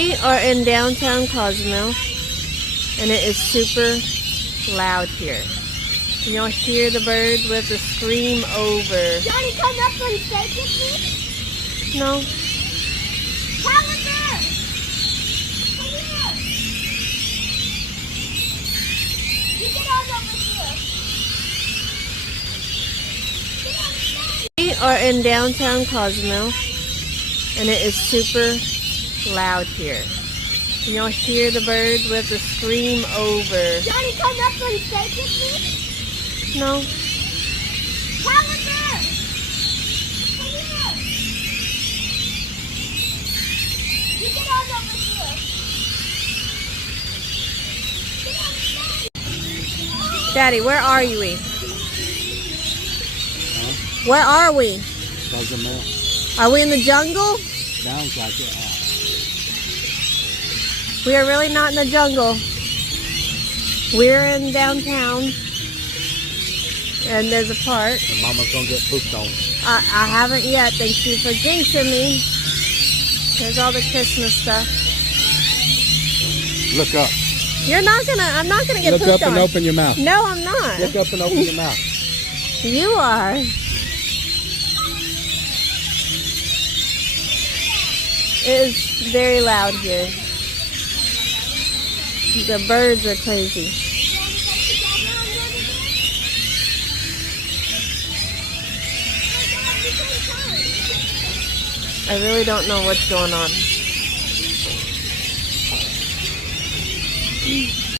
We are in downtown Cozumel, and it is super loud here. You'll hear the birds with the scream over. Johnny, come up and steak with me? No. Caliber! Come here! You get on over here. Get on the side. We are in downtown Cozumel, and it is super loud here. You'll hear the birds with the scream over. Johnny, come up and steak with me? No. Caliber! Come here! You get on over here. Get on the side. Daddy, where are we? Huh? Where are we? Cozumel. Are we in the jungle? Sounds like it. We are really not in the jungle. We're in downtown. And there's a park. And Mama's gonna get pooped on. I haven't yet. Thank you for jinxing me. There's all the Christmas stuff. Look up. I'm not gonna get Look pooped up and on. open your mouth. No, I'm not. Look up and open your mouth. You are. It is very loud here. The birds are crazy. I really don't know what's going on.